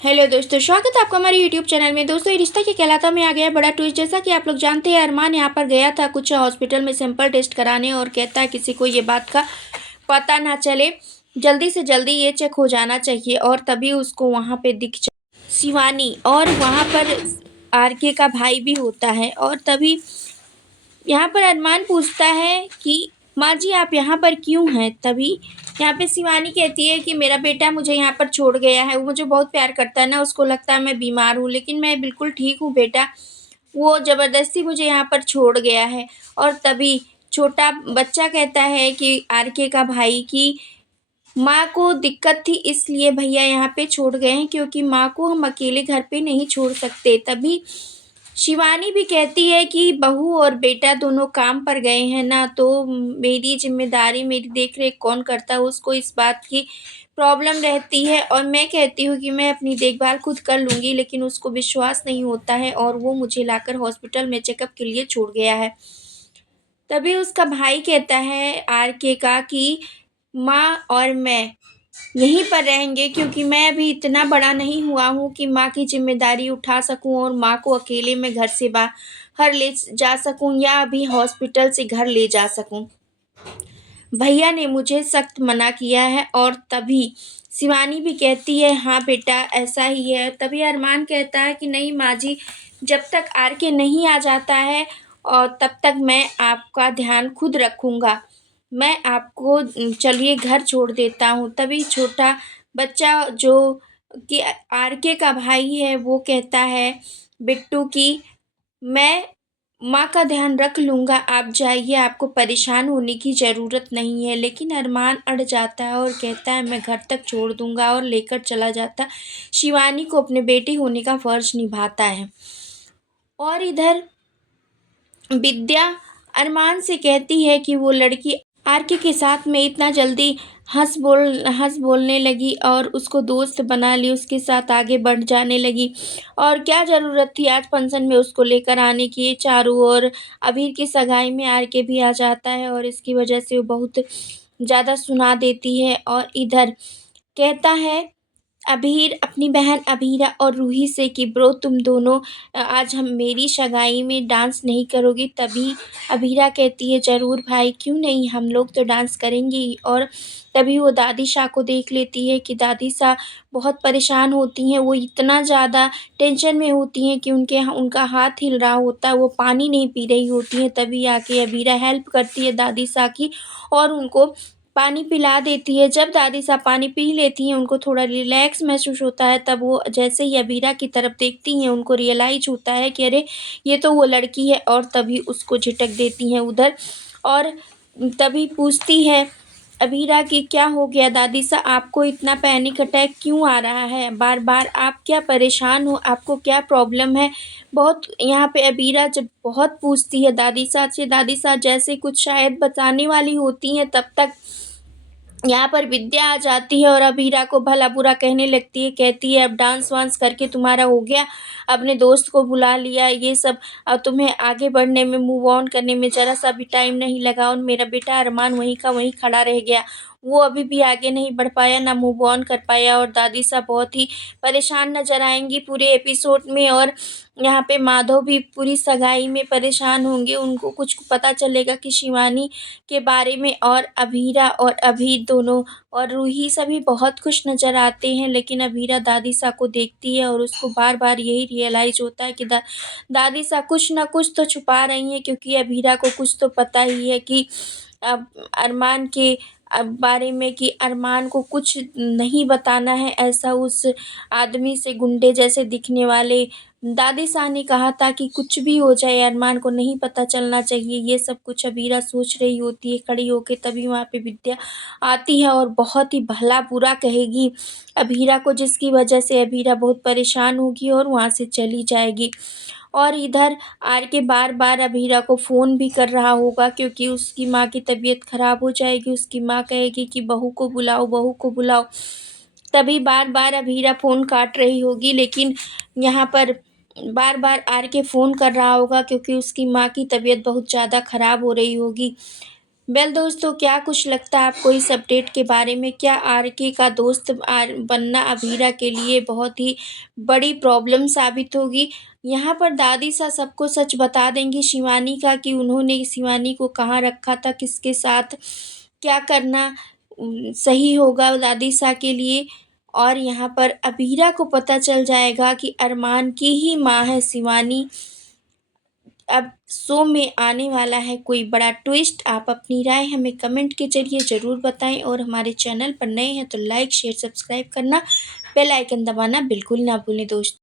Hello दोस्तों, स्वागत है आपका हमारे यूट्यूब चैनल में। दोस्तों, ये रिश्ता क्या कहलाता में आ गया है बड़ा ट्विस्ट। जैसा कि आप लोग जानते हैं, अरमान यहाँ पर गया था कुछ हॉस्पिटल में सैंपल टेस्ट कराने और कहता है किसी को ये बात का पता ना चले, जल्दी से जल्दी ये चेक हो जाना चाहिए। और तभी उसको वहाँ पे शिवानी और वहाँ पर आरके का भाई भी होता है। और तभी यहाँ पर अरमान पूछता है कि माँ जी आप यहाँ पर क्यों हैं। तभी यहाँ पे शिवानी कहती है कि मेरा बेटा मुझे यहाँ पर छोड़ गया है, वो मुझे बहुत प्यार करता है ना, उसको लगता है मैं बीमार हूँ, लेकिन मैं बिल्कुल ठीक हूँ बेटा, वो ज़बरदस्ती मुझे यहाँ पर छोड़ गया है। और तभी छोटा बच्चा कहता है कि आरके का भाई की माँ को दिक्कत थी, इसलिए भैया यहाँ पे छोड़ गए हैं, क्योंकि माँ को हम अकेले घर पे नहीं छोड़ सकते। तभी शिवानी भी कहती है कि बहू और बेटा दोनों काम पर गए हैं ना, तो मेरी ज़िम्मेदारी, मेरी देख-रेख कौन करता है, उसको इस बात की प्रॉब्लम रहती है। और मैं कहती हूँ कि मैं अपनी देखभाल खुद कर लूँगी, लेकिन उसको विश्वास नहीं होता है और वो मुझे लाकर हॉस्पिटल में चेकअप के लिए छोड़ गया है। तभी उसका भाई कहता है आरके का कि माँ और मैं यहीं पर रहेंगे, क्योंकि मैं अभी इतना बड़ा नहीं हुआ हूँ कि माँ की ज़िम्मेदारी उठा सकूँ और माँ को अकेले मैं घर से बाहर ले जा सकूँ या अभी हॉस्पिटल से घर ले जा सकूँ। भैया ने मुझे सख्त मना किया है। और तभी शिवानी भी कहती है हाँ बेटा ऐसा ही है। तभी अरमान कहता है कि नहीं माँ जी, जब तक आरके नहीं आ जाता है और तब तक मैं आपका ध्यान खुद रखूँगा। मैं आपको चलिए घर छोड़ देता हूँ। तभी छोटा बच्चा जो कि आरके का भाई है वो कहता है बिट्टू कि मैं माँ का ध्यान रख लूँगा, आप जाइए, आपको परेशान होने की ज़रूरत नहीं है। लेकिन अरमान अड़ जाता है और कहता है मैं घर तक छोड़ दूँगा, और लेकर चला जाता शिवानी को अपने बेटे होने का फ़र्ज़ निभाता है। और इधर विद्या अरमान से कहती है कि वो लड़की आरके के साथ में इतना जल्दी हँस बोलने लगी और उसको दोस्त बना ली, उसके साथ आगे बढ़ जाने लगी। और क्या ज़रूरत थी आज फंक्शन में उसको लेकर आने की। चारों ओर अबीर की सगाई में आरके भी आ जाता है और इसकी वजह से वो बहुत ज़्यादा सुना देती है। और इधर कहता है अबीर अपनी बहन अबीरा और रूही से कि ब्रो तुम दोनों आज हम मेरी सगाई में डांस नहीं करोगी। तभी अबीरा कहती है ज़रूर भाई, क्यों नहीं, हम लोग तो डांस करेंगे ही। और तभी वो दादी शाह को देख लेती है कि दादी शाह बहुत परेशान होती हैं, वो इतना ज़्यादा टेंशन में होती हैं कि उनका हाथ हिल रहा होता है, वो पानी नहीं पी रही होती हैं। तभी आके अबीरा हेल्प करती है दादी शाह की और उनको पानी पिला देती है। जब दादी साहब पानी पी लेती हैं, उनको थोड़ा रिलैक्स महसूस होता है, तब वो जैसे ही अबीरा की तरफ देखती हैं, उनको रियलाइज़ होता है कि अरे! ये तो वो लड़की है। और तभी उसको झिटक देती हैं उधर। और तभी पूछती है अबीरा कि क्या हो गया दादी साहब, आपको इतना पैनिक अटैक क्यों आ रहा है? बार-बार आप क्या परेशान हो? आपको क्या प्रॉब्लम है? बहुत यहाँ पे अबीरा जब बहुत पूछती है दादी साहब से, दादी साहब जैसे कुछ शायद बताने वाली होती हैं, तब तक यहाँ पर विद्या आ जाती है और अबीरा को भला-बुरा कहने लगती है। कहती है अब डांस-वांस करके तुम्हारा हो गया, अपने दोस्त को बुला लिया, ये सब तुम्हें आगे बढ़ने में, मूव ऑन करने में ज़रा-सा भी टाइम नहीं लगा और मेरा बेटा अरमान वहीं का वहीं खड़ा रह गया। वो अभी भी आगे नहीं बढ़ पाया, ना मूव ऑन कर पाया। और दादी साहब बहुत ही परेशान नज़र आएँगी पूरे एपिसोड में। और यहाँ पे माधव भी पूरी सगाई में परेशान होंगे, उनको कुछ पता चलेगा कि शिवानी के बारे में। और अबीरा और अभीर दोनों और रूही सभी बहुत खुश नज़र आते हैं, लेकिन अबीरा दादी सा को देखती है और उसको बार-बार यही रियलाइज़ होता है कि दादी सा कुछ न कुछ तो छुपा रही हैं, क्योंकि अबीरा को कुछ तो पता ही है कि अब अरमान के बारे में, कि अरमान को कुछ नहीं बताना है। ऐसा उस आदमी से, गुंडे जैसे दिखने वाले दादी साह ने कहा था कि कुछ भी हो जाए अरमान को नहीं पता चलना चाहिए। ये सब कुछ अबीरा सोच रही होती है खड़ी होके। तभी वहाँ पे विद्या आती है और बहुत ही भला-बुरा कहेगी अबीरा को, जिसकी वजह से अबीरा बहुत परेशान होगी और वहाँ से चली जाएगी। और इधर आरके बार-बार अबीरा को फ़ोन भी कर रहा होगा, क्योंकि उसकी माँ की तबीयत ख़राब हो जाएगी। उसकी माँ कहेगी कि बहू को बुलाओ, बहू को बुलाओ। तभी बार-बार अबीरा फ़ोन काट रही होगी, लेकिन यहाँ पर बार-बार आरके फ़ोन कर रहा होगा, क्योंकि उसकी माँ की तबीयत बहुत ज़्यादा ख़राब हो रही होगी। वेल दोस्तों, क्या कुछ लगता है आपको इस अपडेट के बारे में? क्या आरके का दोस्त बनना अभीरा के लिए बहुत ही बड़ी प्रॉब्लम साबित होगी? यहाँ पर दादी सा सबको सच बता देंगी शिवानी का कि उन्होंने शिवानी को कहाँ रखा था, किसके साथ, क्या करना सही होगा दादी सा के लिए। और यहाँ पर अभीरा को पता चल जाएगा कि अरमान की ही माँ है शिवानी। अब शो में आने वाला है कोई बड़ा ट्विस्ट। आप अपनी राय हमें कमेंट के ज़रिए ज़रूर बताएं और हमारे चैनल पर नए हैं तो लाइक, शेयर, सब्सक्राइब करना, बेल आइकन दबाना बिल्कुल ना भूलें दोस्तों।